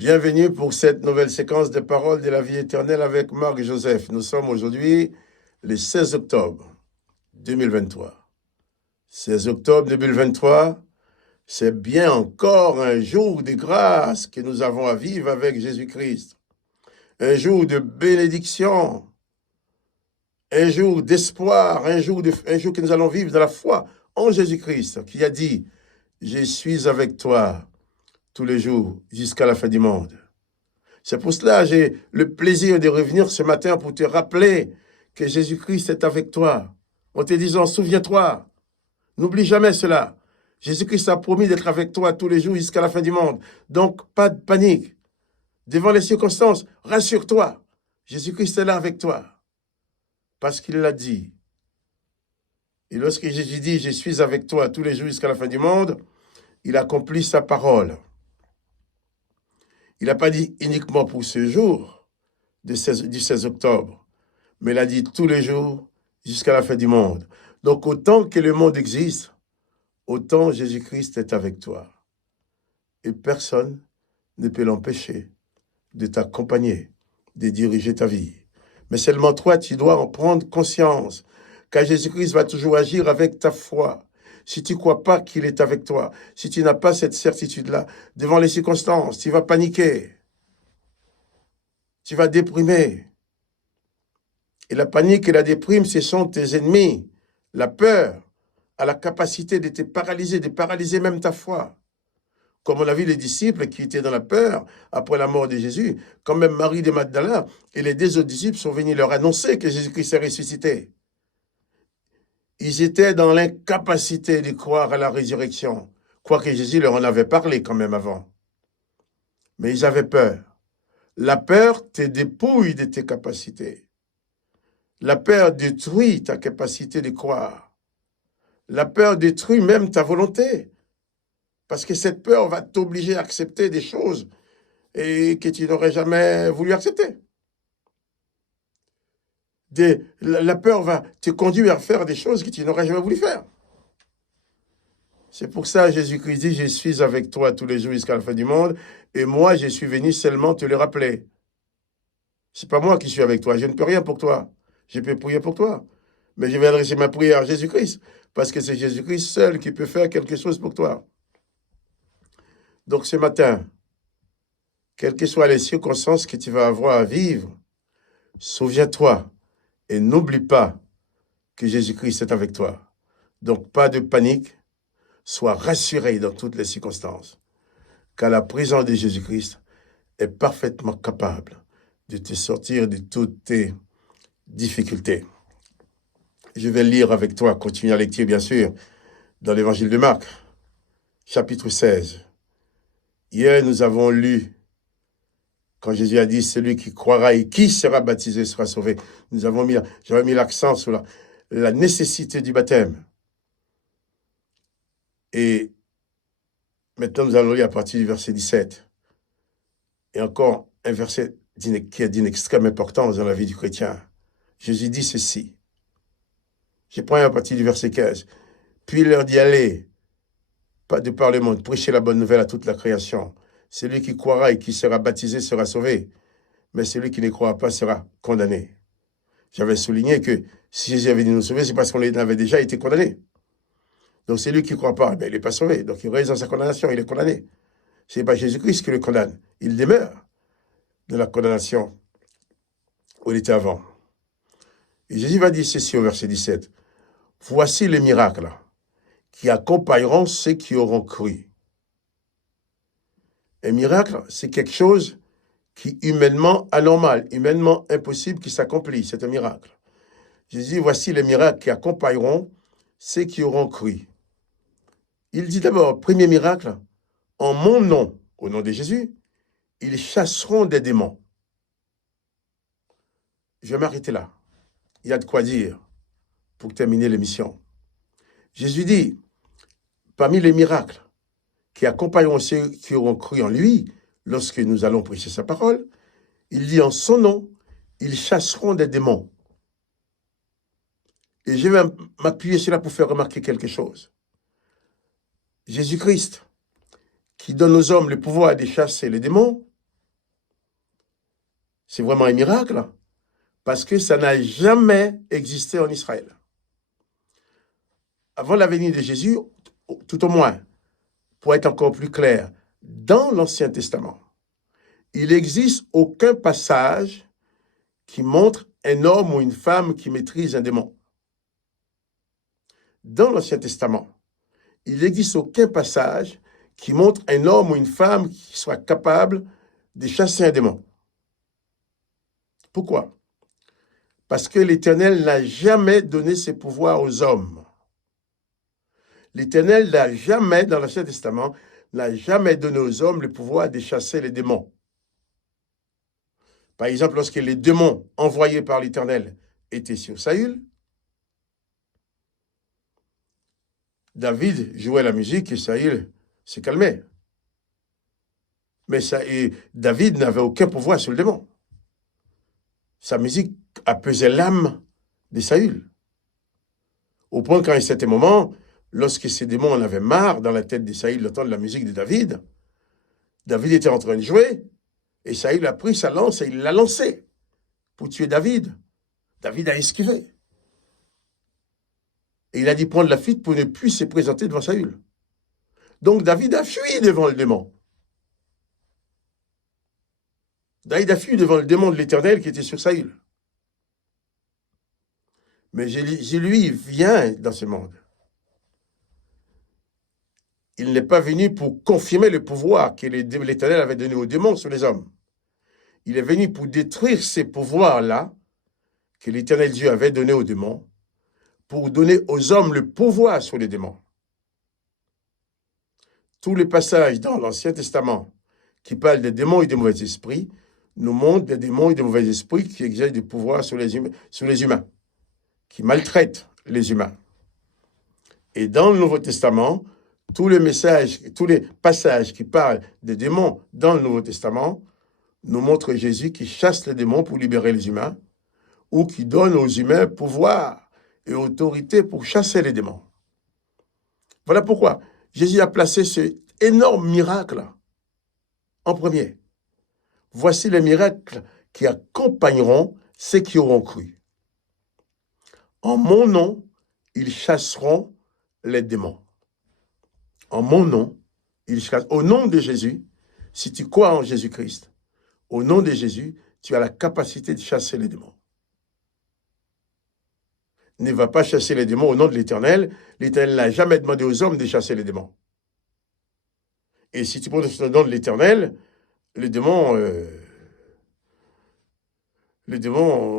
Bienvenue pour cette nouvelle séquence de paroles de la vie éternelle avec Marc Joseph. Nous sommes aujourd'hui le 16 octobre 2023. 16 octobre 2023, c'est bien encore un jour de grâce que nous avons à vivre avec Jésus-Christ. Un jour de bénédiction, un jour d'espoir, un jour que nous allons vivre dans la foi en Jésus-Christ, qui a dit « Je suis avec toi tous les jours jusqu'à la fin du monde ». C'est pour cela que j'ai le plaisir de revenir ce matin pour te rappeler que Jésus-Christ est avec toi. En te disant, souviens-toi, n'oublie jamais cela. Jésus-Christ a promis d'être avec toi tous les jours jusqu'à la fin du monde. Donc, pas de panique. Devant les circonstances, rassure-toi. Jésus-Christ est là avec toi. Parce qu'il l'a dit. Et lorsque Jésus dit, je suis avec toi tous les jours jusqu'à la fin du monde, il accomplit sa parole. Il n'a pas dit uniquement pour ce jour du 16 octobre, mais il a dit tous les jours jusqu'à la fin du monde. Donc, autant que le monde existe, autant Jésus-Christ est avec toi. Et personne ne peut l'empêcher de t'accompagner, de diriger ta vie. Mais seulement toi, tu dois en prendre conscience, car Jésus-Christ va toujours agir avec ta foi. Si tu ne crois pas qu'il est avec toi, si tu n'as pas cette certitude-là, devant les circonstances, tu vas paniquer. Tu vas déprimer. Et la panique et la déprime, ce sont tes ennemis. La peur a la capacité de te paralyser, de paralyser même ta foi. Comme on a vu les disciples qui étaient dans la peur après la mort de Jésus, quand même Marie de Magdala et les deux autres disciples sont venus leur annoncer que Jésus-Christ est ressuscité. Ils étaient dans l'incapacité de croire à la résurrection, quoique Jésus leur en avait parlé quand même avant. Mais ils avaient peur. La peur te dépouille de tes capacités. La peur détruit ta capacité de croire. La peur détruit même ta volonté. Parce que cette peur va t'obliger à accepter des choses et que tu n'aurais jamais voulu accepter. La peur va te conduire à faire des choses que tu n'aurais jamais voulu faire. C'est pour ça que Jésus-Christ dit, je suis avec toi tous les jours jusqu'à la fin du monde, et moi, je suis venu seulement te le rappeler. C'est pas moi qui suis avec toi, je ne peux rien pour toi. Je peux prier pour toi, mais je vais adresser ma prière à Jésus-Christ, parce que c'est Jésus-Christ seul qui peut faire quelque chose pour toi. Donc ce matin, quelles que soient les circonstances que tu vas avoir à vivre, souviens-toi et n'oublie pas que Jésus-Christ est avec toi. Donc pas de panique, sois rassuré dans toutes les circonstances, car la présence de Jésus-Christ est parfaitement capable de te sortir de toutes tes difficultés. Je vais lire avec toi, continuer la lecture bien sûr, dans l'évangile de Marc, chapitre 16. Hier, nous avons lu, quand Jésus a dit, celui qui croira et qui sera baptisé sera sauvé. J'avais mis l'accent sur la nécessité du baptême. Et maintenant, nous allons lire à partir du verset 17. Et encore un verset qui est d'une extrême importance dans la vie du chrétien. Jésus dit ceci. Je prends à partir du verset 15. Puis il leur dit, allez, pas de par le monde, prêchez la bonne nouvelle à toute la création. Celui qui croira et qui sera baptisé sera sauvé, mais celui qui ne croira pas sera condamné. J'avais souligné que si Jésus avait dit nous sauver, c'est parce qu'on avait déjà été condamné. Donc celui qui ne croit pas, il n'est pas sauvé. Donc il reste dans sa condamnation, il est condamné. Ce n'est pas Jésus-Christ qui le condamne. Il demeure de la condamnation où il était avant. Et Jésus va dire ceci au verset 17. Voici les miracles qui accompagneront ceux qui auront cru. Un miracle, c'est quelque chose qui humainement anormal, humainement impossible qui s'accomplit. C'est un miracle. Jésus dit, voici les miracles qui accompagneront ceux qui auront cru. Il dit d'abord, premier miracle, en mon nom, au nom de Jésus, ils chasseront des démons. Je vais m'arrêter là. Il y a de quoi dire pour terminer l'émission. Jésus dit, parmi les miracles qui accompagneront ceux qui auront cru en lui, lorsque nous allons prêcher sa parole, il dit en son nom, ils chasseront des démons. Et je vais m'appuyer sur cela pour faire remarquer quelque chose. Jésus-Christ, qui donne aux hommes le pouvoir de chasser les démons, C'est vraiment un miracle, parce que ça n'a jamais existé en Israël. Avant la venue de Jésus, tout au moins, pour être encore plus clair, dans l'Ancien Testament, il n'existe aucun passage qui montre un homme ou une femme qui maîtrise un démon. Dans l'Ancien Testament, il n'existe aucun passage qui montre un homme ou une femme qui soit capable de chasser un démon. Pourquoi? Parce que l'Éternel n'a jamais donné ses pouvoirs aux hommes. L'Éternel n'a jamais, dans l'Ancien Testament, n'a jamais donné aux hommes le pouvoir de chasser les démons. Par exemple, lorsque les démons envoyés par l'Éternel étaient sur Saül, David jouait la musique et Saül se calmait. Mais David n'avait aucun pouvoir sur le démon. Sa musique apaisait l'âme de Saül. Au point qu'à un certain moment, lorsque ces démons en avaient marre dans la tête de Saül d'entendre la musique de David, David était en train de jouer et Saül a pris sa lance et il l'a lancée pour tuer David. David a esquivé. Et il a dit prendre la fuite pour ne plus se présenter devant Saül. Donc David a fui devant le démon. David a fui devant le démon de l'Éternel qui était sur Saül. Mais lui vient dans ce monde. Il n'est pas venu pour confirmer le pouvoir que l'Éternel avait donné aux démons sur les hommes. Il est venu pour détruire ces pouvoirs-là que l'Éternel Dieu avait donné aux démons, pour donner aux hommes le pouvoir sur les démons. Tous les passages dans l'Ancien Testament qui parlent des démons et des mauvais esprits nous montrent des démons et des mauvais esprits qui exercent du pouvoir sur les humains, qui maltraitent les humains. Et dans le Nouveau Testament, tous les passages qui parlent des démons dans le Nouveau Testament nous montrent Jésus qui chasse les démons pour libérer les humains, ou qui donne aux humains pouvoir et autorité pour chasser les démons. Voilà pourquoi Jésus a placé ce énorme miracle en premier. Voici les miracles qui accompagneront ceux qui auront cru. En mon nom, ils chasseront les démons. En mon nom, ils chasseront. Au nom de Jésus, si tu crois en Jésus-Christ, au nom de Jésus, tu as la capacité de chasser les démons. Ne va pas chasser les démons au nom de l'Éternel. L'Éternel n'a jamais demandé aux hommes de chasser les démons. Et si tu prononces le nom de l'Éternel, le démon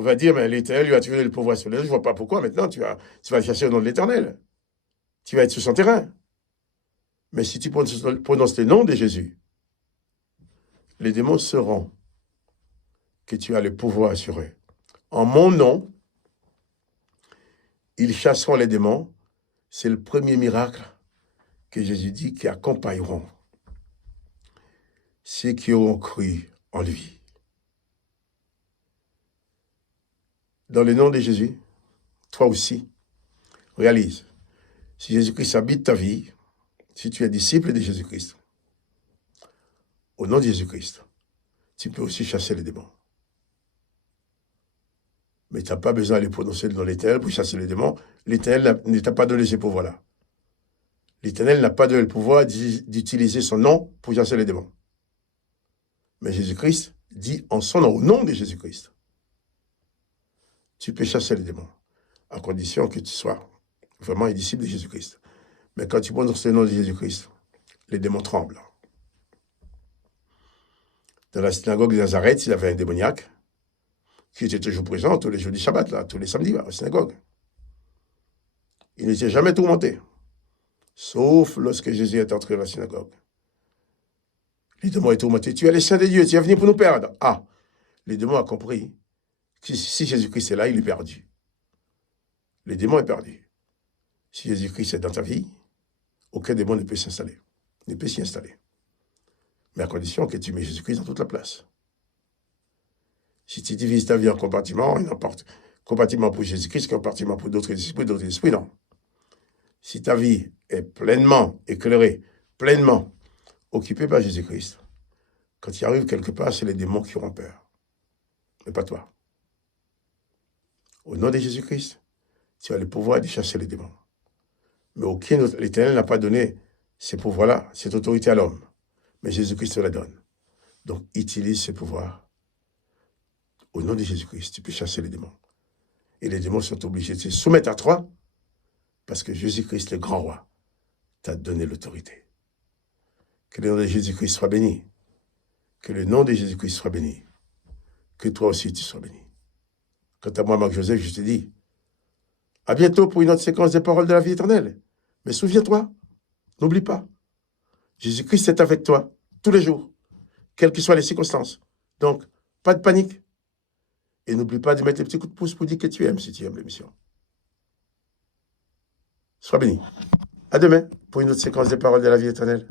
va dire, mais l'Éternel lui a donné le pouvoir sur les autres. Je ne vois pas pourquoi maintenant tu vas chasser au nom de l'Éternel. Tu vas être sur son terrain. Mais si tu prononces le nom de Jésus, les démons sauront que tu as le pouvoir sur eux. En mon nom, ils chasseront les démons. C'est le premier miracle que Jésus dit qui accompagneront ceux qui auront cru en lui. Dans le nom de Jésus, toi aussi, réalise, si Jésus-Christ habite ta vie, si tu es disciple de Jésus-Christ, au nom de Jésus-Christ, tu peux aussi chasser les démons. Mais tu n'as pas besoin de les prononcer dans l'Éternel pour chasser les démons. L'Éternel ne t'a pas donné ce pouvoir-là. L'Éternel n'a pas donné le pouvoir d'utiliser son nom pour chasser les démons. Mais Jésus-Christ dit en son nom, au nom de Jésus-Christ, tu peux chasser les démons, à condition que tu sois vraiment un disciple de Jésus-Christ. Mais quand tu prononces le nom de Jésus-Christ, les démons tremblent. Dans la synagogue de Nazareth, il y avait un démoniaque qui était toujours présent tous les jours du Shabbat, là, tous les samedis, à la synagogue. Il n'était jamais tourmenté, sauf lorsque Jésus est entré dans la synagogue. Les démons étaient tourmentés. Tu es le Saint de Dieu, tu es venu pour nous perdre. Ah, les démons ont compris que si Jésus-Christ est là, il est perdu. Le démon est perdu. Si Jésus-Christ est dans ta vie, aucun démon ne peut s'installer, ne peut s'y installer. Mais à condition que tu mets Jésus-Christ dans toute la place. Si tu divises ta vie en compartiments, il n'importe compartiment pour Jésus-Christ, compartiment pour d'autres esprits, non. Si ta vie est pleinement éclairée, pleinement occupée par Jésus-Christ, quand il arrive quelque part, c'est les démons qui auront peur. mais pas toi. Au nom de Jésus-Christ, tu as le pouvoir de chasser les démons. Mais aucun autre, l'Éternel n'a pas donné ces pouvoirs-là, cette autorité à l'homme. Mais Jésus-Christ te la donne. Donc, utilise ce pouvoir. Au nom de Jésus-Christ, tu peux chasser les démons. Et les démons sont obligés de se soumettre à toi parce que Jésus-Christ, le grand roi, t'a donné l'autorité. Que le nom de Jésus-Christ soit béni. Que le nom de Jésus-Christ soit béni. Que toi aussi, tu sois béni. Quant à moi, Marc-Joseph, je te dis, à bientôt pour une autre séquence des paroles de la vie éternelle. Mais souviens-toi, n'oublie pas, Jésus-Christ est avec toi tous les jours, quelles que soient les circonstances. Donc, pas de panique. Et n'oublie pas de mettre les petits coups de pouce pour dire que tu aimes si tu aimes l'émission. Sois béni. À demain pour une autre séquence des paroles de la vie éternelle.